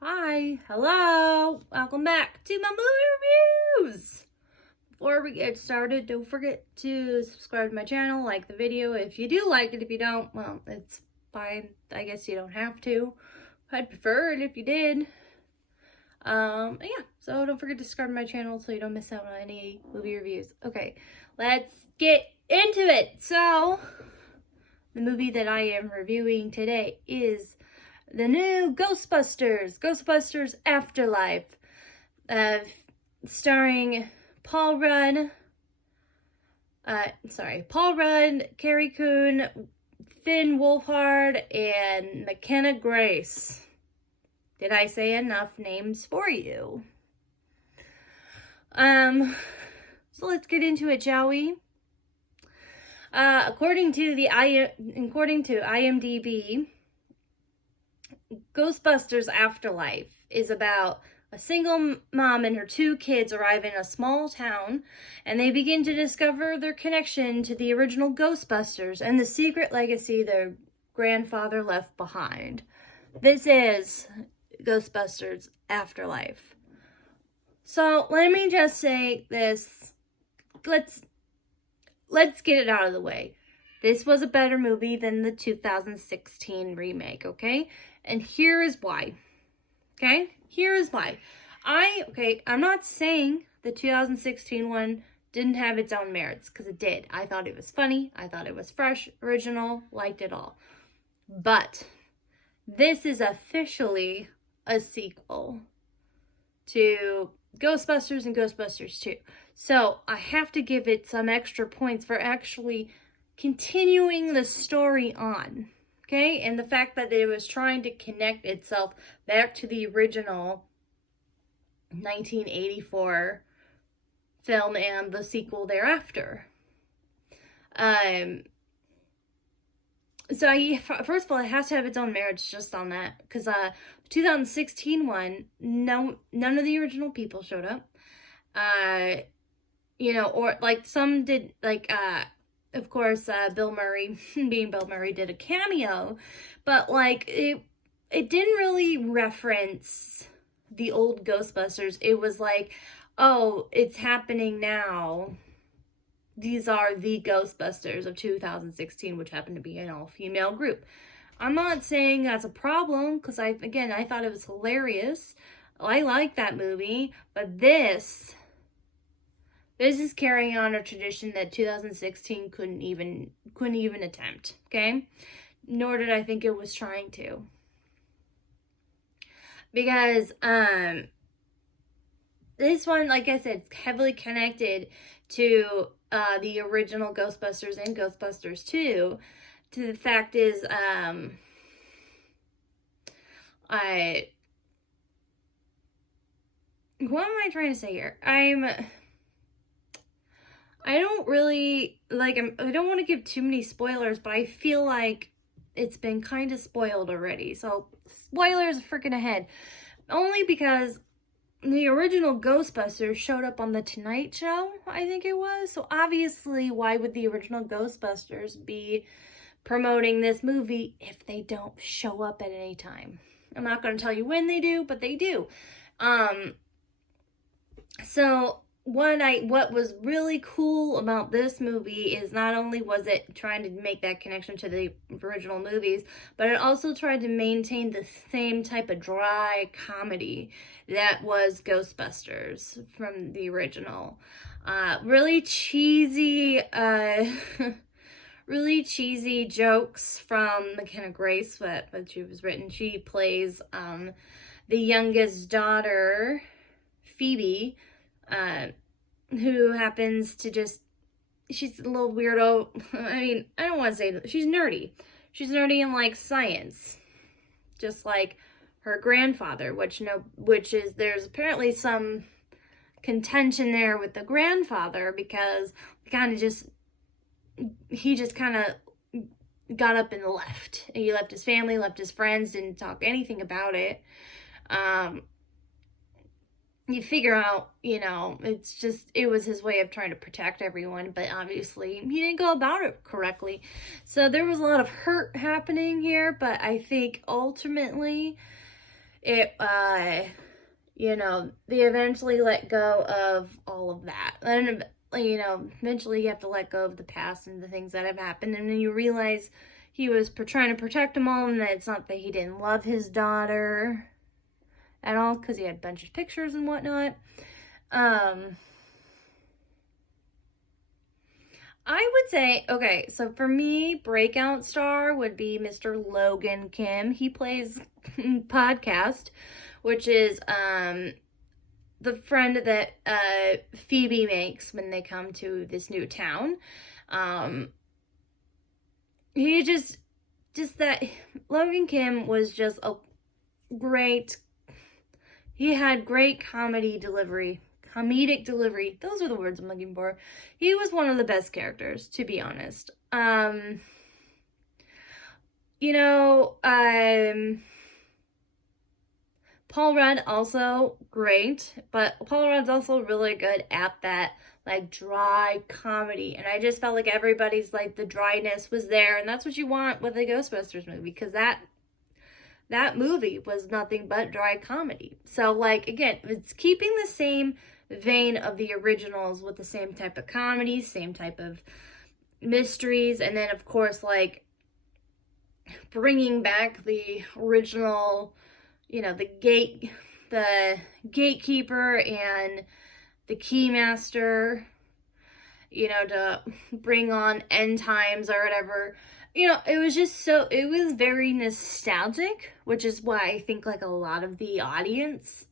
Hi, hello, welcome back to my movie reviews. Before we get started, don't forget to subscribe to my channel, like the video if you do like it. If you don't, well, it's fine. I guess you don't have to. I'd prefer it if you did. Yeah, so don't forget to subscribe to my channel so you don't miss out on any movie reviews. Okay, let's get into it. So, the movie that I am reviewing today is the new Ghostbusters Afterlife, starring Paul Rudd, Carrie Coon, Finn Wolfhard, and McKenna Grace. Did I say enough names for you? So let's get into it, shall we? According to IMDb, Ghostbusters Afterlife is about a single mom and her two kids arrive in a small town, and they begin to discover their connection to the original Ghostbusters and the secret legacy their grandfather left behind. This is Ghostbusters Afterlife. So let me just say this. Let's get it out of the way. This was a better movie than the 2016 remake, okay? And here is why. Okay? Here is why. I'm not saying the 2016 one didn't have its own merits, because it did. I thought it was funny. I thought it was fresh, original, liked it all. But this is officially a sequel to Ghostbusters and Ghostbusters 2. So I have to give it some extra points for actually continuing the story on. Okay, and the fact that it was trying to connect itself back to the original 1984 film and the sequel thereafter. So first of all, it has to have its own merits just on that, because the 2016 one, none of the original people showed up. Or like some did, like of course, Bill Murray, being Bill Murray, did a cameo, but like it didn't really reference the old Ghostbusters. It was like, oh, it's happening now. These are the Ghostbusters of 2016, which happened to be an all-female group. I'm not saying that's a problem, because I thought it was hilarious. I like that movie, but this is carrying on a tradition that 2016 couldn't even attempt, okay? Nor did I think it was trying to. Because this one, like I said, is heavily connected to the original Ghostbusters and Ghostbusters 2. To the fact is, what am I trying to say here? I don't really, I don't want to give too many spoilers, but I feel like it's been kind of spoiled already. So, spoilers freaking ahead. Only because the original Ghostbusters showed up on The Tonight Show, I think it was. So, obviously, why would the original Ghostbusters be promoting this movie if they don't show up at any time? I'm not going to tell you when they do, but they do. So what was really cool about this movie is not only was it trying to make that connection to the original movies, but it also tried to maintain the same type of dry comedy that was Ghostbusters from the original. Really cheesy, really cheesy jokes from McKenna Grace, what she was written. She plays the youngest daughter, Phoebe, who happens to she's a little weirdo. I mean, I don't want to say, she's nerdy. She's nerdy in, like, science. Just like her grandfather, there's apparently some contention there with the grandfather, because he just kind of got up and left. He left his family, left his friends, didn't talk anything about it. You figure out, it was his way of trying to protect everyone, but obviously he didn't go about it correctly. So there was a lot of hurt happening here, but I think ultimately it, you know, they eventually let go of all of that. And, you know, eventually you have to let go of the past and the things that have happened. And then you realize he was trying to protect them all, and that it's not that he didn't love his daughter at all, because he had a bunch of pictures and whatnot. I would say, okay, so for me, breakout star would be Mr. Logan Kim. He plays Podcast, which is the friend that Phoebe makes when they come to this new town. He just that Logan Kim was just a great, he had great comedic delivery. Those are the words I'm looking for. He was one of the best characters, to be honest. You know, Paul Rudd also great, but Paul Rudd's also really good at that, like, dry comedy. And I just felt like everybody's, like, the dryness was there, and that's what you want with a Ghostbusters movie, because that movie was nothing but dry comedy. So, like, again, it's keeping the same vein of the originals with the same type of comedy, same type of mysteries, and then, of course, like, bringing back the original, you know, the gatekeeper and the keymaster, you know, to bring on end times or whatever. You know, it was just it was very nostalgic, which is why I think, like, a lot of the audience,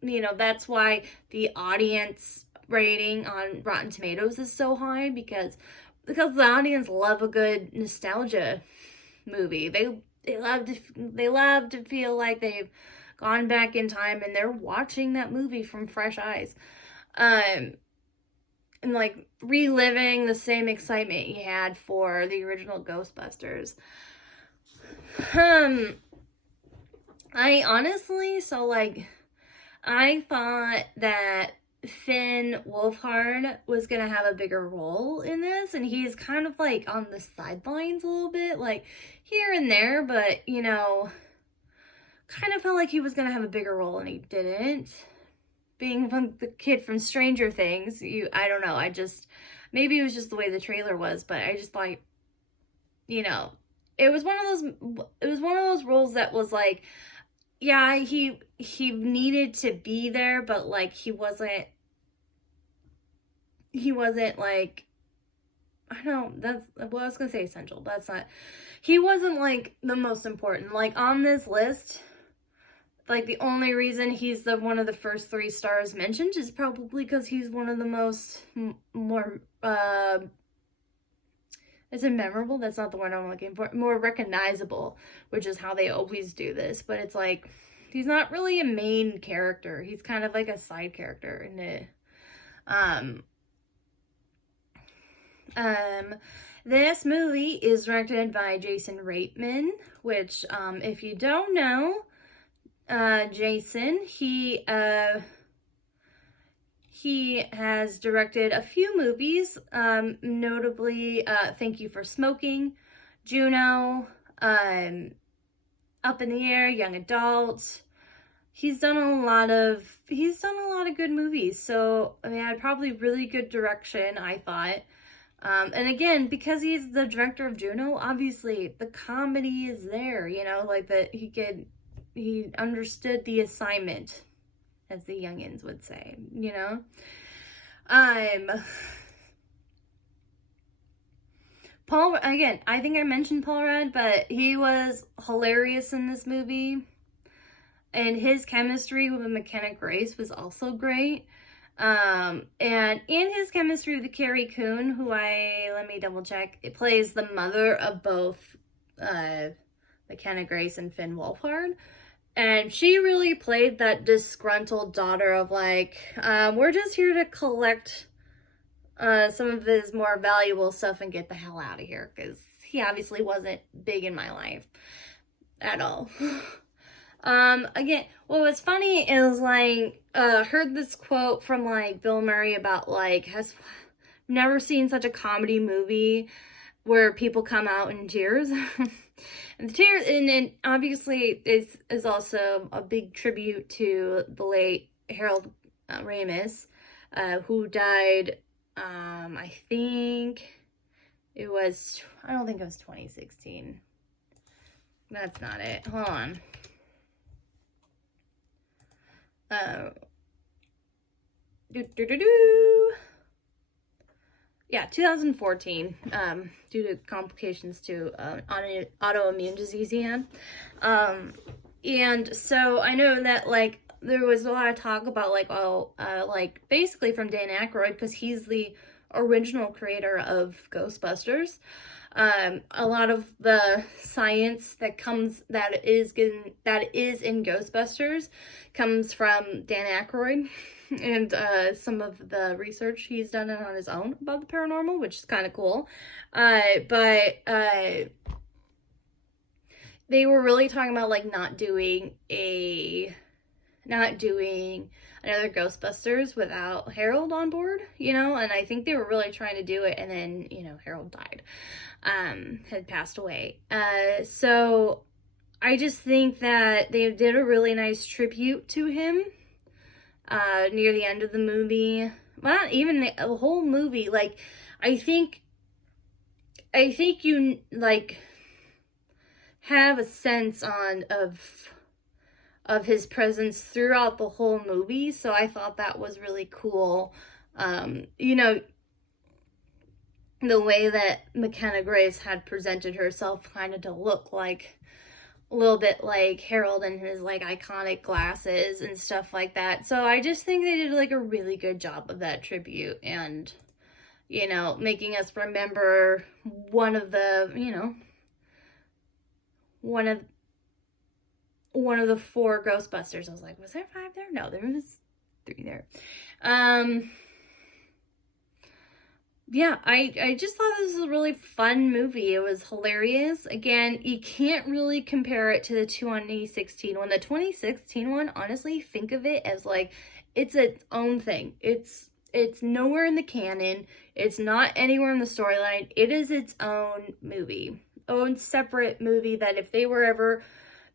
you know, that's why the audience rating on Rotten Tomatoes is so high, because the audience love a good nostalgia movie. They love to feel like they've gone back in time and they're watching that movie from fresh eyes. And, like, reliving the same excitement you had for the original Ghostbusters. I honestly, so, like, I thought that Finn Wolfhard was gonna have a bigger role in this, and he's kind of, like, on the sidelines a little bit, like, here and there, but, you know, kind of felt like he was gonna have a bigger role, and he didn't. Being the kid from Stranger Things, I don't know, maybe it was just the way the trailer was, but I just thought, you know, it was one of those roles that was like, yeah, he needed to be there, but, like, he wasn't, like, I don't know, I was gonna say essential, but that's not, he wasn't, like, the most important. Like, on this list, like, the only reason he's one of the first 3 stars mentioned is probably because he's one of the most, more, is it memorable? That's not the word I'm looking for. More recognizable, which is how they always do this. But it's like, he's not really a main character. He's kind of like a side character in it. This movie is directed by Jason Reitman, which, if you don't know, Jason, he has directed a few movies, notably, Thank You for Smoking, Juno, Up in the Air, Young Adult. He's done a lot of good movies. So, I mean, had probably really good direction, I thought. And again, because he's the director of Juno, obviously the comedy is there, you know, like that he understood the assignment, as the youngins would say, you know. Paul, again, I think I mentioned Paul Rudd, but he was hilarious in this movie. And his chemistry with McKenna Grace was also great. And in his chemistry with Carrie Coon, who let me double check, it plays the mother of both McKenna Grace and Finn Wolfhard. And she really played that disgruntled daughter of, like, we're just here to collect some of his more valuable stuff and get the hell out of here, because he obviously wasn't big in my life at all. Again, what was funny is, like, heard this quote from, like, Bill Murray about, like, has never seen such a comedy movie. where people come out in tears. And the tears, and obviously is also a big tribute to the late Harold Ramis, who died, I think it was, I don't think it was 2016. That's not it. Hold on. Yeah, 2014, due to complications to autoimmune disease he had. And so I know that, like, there was a lot of talk about, like, like, basically from Dan Aykroyd, because he's the original creator of Ghostbusters. A lot of the science that is in Ghostbusters comes from Dan Aykroyd. And some of the research he's done on his own about the paranormal, which is kind of cool. But they were really talking about, like, not doing another Ghostbusters without Harold on board, you know, and I think they were really trying to do it, and then, you know, Harold died, had passed away. So I just think that they did a really nice tribute to him near the end of the movie. Well, not even the whole movie. Like, I think you, like, have a sense of his presence throughout the whole movie. So I thought that was really cool. You know, the way that McKenna Grace had presented herself kind of to look like a little bit like Harold and his, like, iconic glasses and stuff like that. So I just think they did, like, a really good job of that tribute, and, you know, making us remember one of the, you know, one of the 4 Ghostbusters. I was like, was there 5 there? No, there was 3 there. Yeah, I just thought this was a really fun movie. It was hilarious. Again, you can't really compare it to the 2016 one. The 2016 one, honestly, think of it as, like, it's its own thing. It's nowhere in the canon. It's not anywhere in the storyline. It is its own movie. Own separate movie that if they were ever,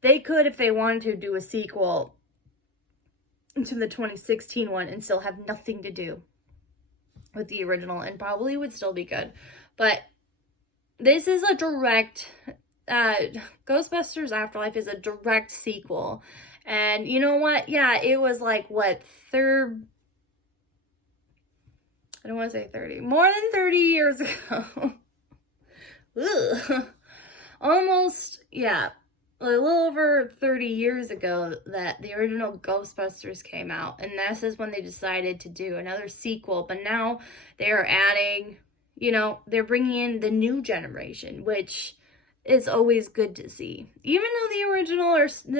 they could, if they wanted to, do a sequel to the 2016 one and still have nothing to do with the original, and probably would still be good. But this is a direct, Ghostbusters Afterlife is a direct sequel. And you know what? Yeah, it was like, what, I don't want to say 30, more than 30 years ago. Ugh. Almost, yeah, a little over 30 years ago that the original Ghostbusters came out, and this is when they decided to do another sequel. But now they are adding, you know, they're bringing in the new generation, which is always good to see. Even though the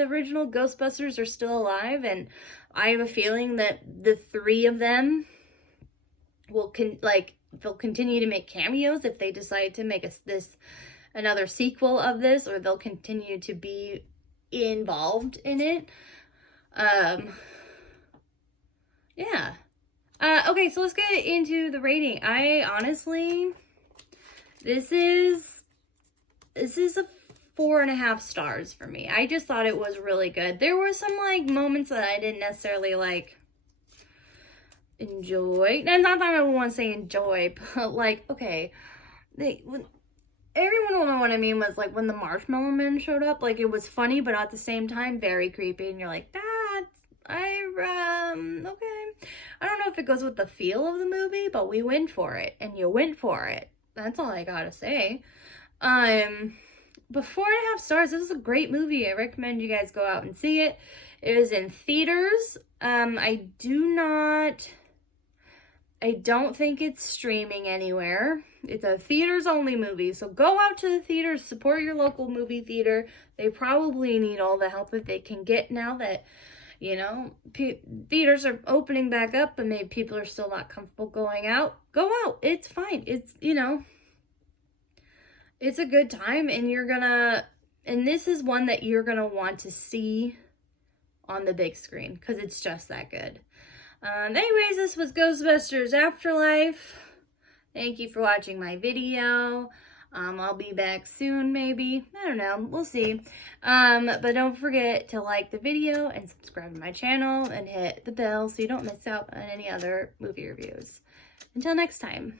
original Ghostbusters are still alive, and I have a feeling that the 3 of them will they'll continue to make cameos if they decide to make another sequel of this, or they'll continue to be involved in it. Yeah. Okay, so let's get into the rating. I honestly, this is a 4.5 stars for me. I just thought it was really good. There were some, like, moments that I didn't necessarily, like, enjoy. And not that I want to say enjoy, but, like, okay, everyone will know what I mean, was, like, when the Marshmallow Man showed up, like, it was funny, but at the same time, very creepy, and you're like, okay. I don't know if it goes with the feel of the movie, but we went for it, and you went for it. That's all I gotta say. But 4.5 stars, this is a great movie. I recommend you guys go out and see it. It is in theaters. I don't think it's streaming anywhere. It's a theaters only movie. So go out to the theaters, support your local movie theater. They probably need all the help that they can get now that, you know, theaters are opening back up, but maybe people are still not comfortable going out. Go out. It's fine. It's, you know, it's a good time, and this is one that you're gonna want to see on the big screen because it's just that good. Anyways, this was Ghostbusters Afterlife. Thank you for watching my video. I'll be back soon, maybe. I don't know. We'll see. But don't forget to like the video and subscribe to my channel and hit the bell so you don't miss out on any other movie reviews. Until next time.